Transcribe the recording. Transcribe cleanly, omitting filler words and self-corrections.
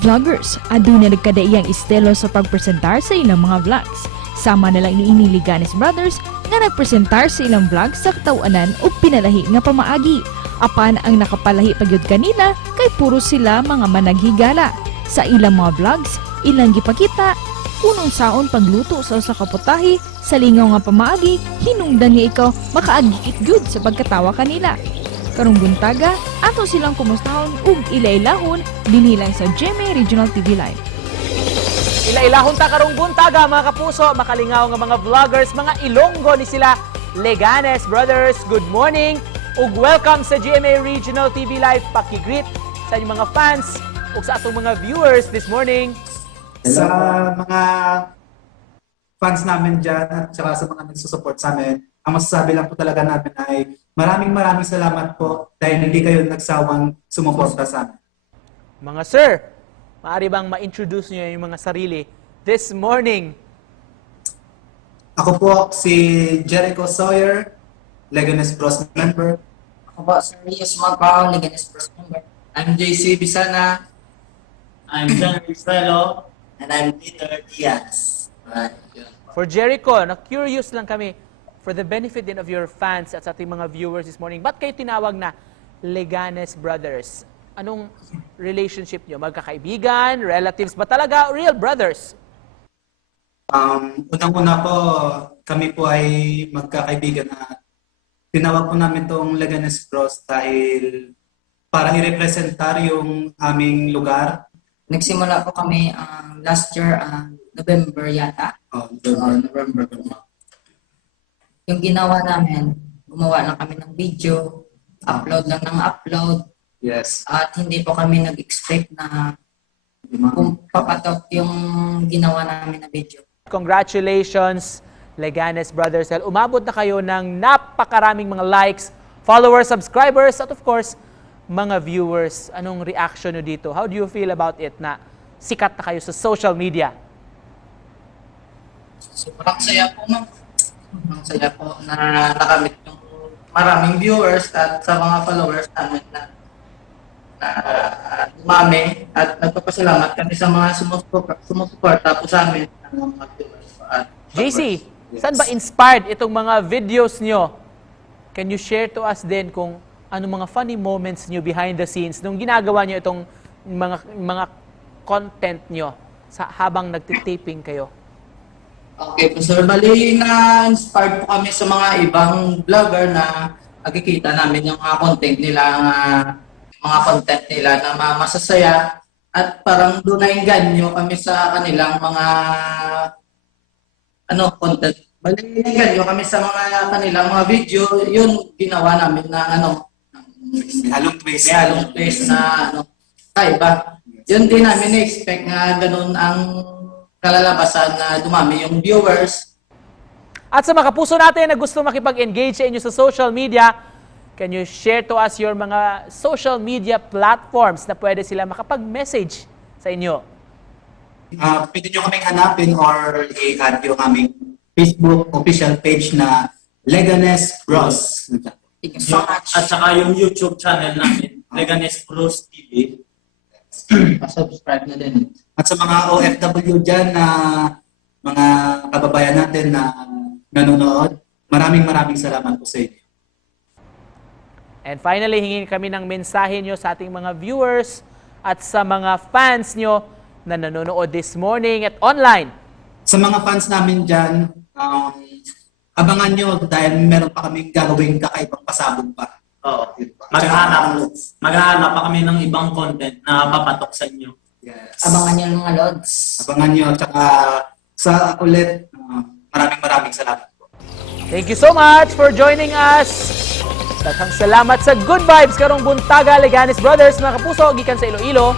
vloggers, aduna nagkadaiyang estilo sa pagpresentar sa ilang mga vlogs. Sama na lang niini Liganes Brothers nga nagpresentar sa ilang vlog sa katawanan o pinalahi nga pamaagi. Apan ang nakapalahi pagyud kanila kay puro sila mga managhigala. Sa ilang mga vlogs, ilang gipakita unong saon pagluto sa usa ka putahe sa lingaw nga pamaagi, hinungdan nga ikaw makaagikit good sa pagkatawa kanila. Karong buntaga, ato silang kumustahon ug ilailahon dinhi lang sa GMA Regional TV Live. Ilailahon ta karong buntaga mga kapuso, makalingaw nga mga vloggers, mga Ilonggo ni sila Leganes Brothers. Good morning ug welcome sa GMA Regional TV Live. Pakigreet sa inyong mga fans ug sa atong mga viewers this morning. Sa mga fans namin dyan at saka sa mga nagsusupport sa amin, ang masasabi lang po talaga namin ay maraming salamat po dahil hindi kayo nagsawang sumuporta sa amin. Mga sir, maaari bang ma-introduce niyo yung mga sarili this morning? Ako po si Jericho Sawyer, Leganes Bros member. Ako po, Sir Rios Macau, Leganes Bros member. I'm JC Bisana. I'm John Ristelo. And I'm Peter Diaz. Right. For Jericho, na-curious lang kami for the benefit din of your fans at sa ating mga viewers this morning. Ba't kayo tinawag na Leganes Brothers? Anong relationship nyo? Magkakaibigan? Relatives ba talaga? Real brothers? Unang-una po, kami po ay magkakaibigan at tinawag po namin itong Leganes Bros dahil para i-representar yung aming lugar. Nagsimula po kami last year, November yata. November. Yung ginawa namin, gumawa lang kami ng video, upload lang ng upload, Yes. at hindi po kami nag-expect na kung papatok yung ginawa namin na video. Congratulations, Leganes Brothers. Umabot na kayo ng napakaraming mga likes, followers, subscribers, at of course, mga viewers. Anong reaction nyo dito? How do you feel about it na sikat na kayo sa social media? Sobrang saya po, ma'am. Sobrang saya po na nakamit yung maraming viewers at sa mga followers namin na dumami at nagpapasalamat kami sa mga sumusuporta po sa amin ng mga viewers. At JC, saan ba inspired itong mga videos nyo? Can you share to us din kung ano mga funny moments nyo behind the scenes nung ginagawa nyo itong mga content nyo habang nagtitaping kayo? Okay po, sir. Bali, na-inspired po kami sa mga ibang vlogger na nakikita namin yung mga content nila, na masasaya at parang doon nainganyo kami sa kanilang mga content. Bali, nainganyo kami sa mga kanilang mga video, yun ginawa namin na May halong twist. may halong twist na kaiba. Yun din namin na-expect nga ganun ang kalalabasan na dumami yung viewers. At sa mga kapuso natin na gusto makipag-engage sa inyo sa social media, can you share to us your mga social media platforms na pwede sila makapag-message sa inyo? Pwede nyo kaming hanapin or i-add yung aming Facebook official page na Leganes Bros. Thank you so much. At saka yung YouTube channel namin, Leganes Bros TV. Subscribe na din. At sa mga OFW dyan na mga kababayan natin na nanonood, maraming salamat po sa inyo. And finally, hingin kami ng mensahe nyo sa ating mga viewers at sa mga fans nyo na nanonood this morning at online. Sa mga fans namin dyan, abangan nyo dahil meron pa kaming gagawing kakaibang pasabog pa. Oo. Maghahanap pa kami ng ibang content na papatok sa inyo. Yes. Abangan nyo mga lods. Abangan nyo. Tsaka sa ulit, maraming salamat po. Thank you so much for joining us. Daghang salamat sa good vibes karong buntaga, Leganes Brothers, mga kapuso, gikan sa Iloilo.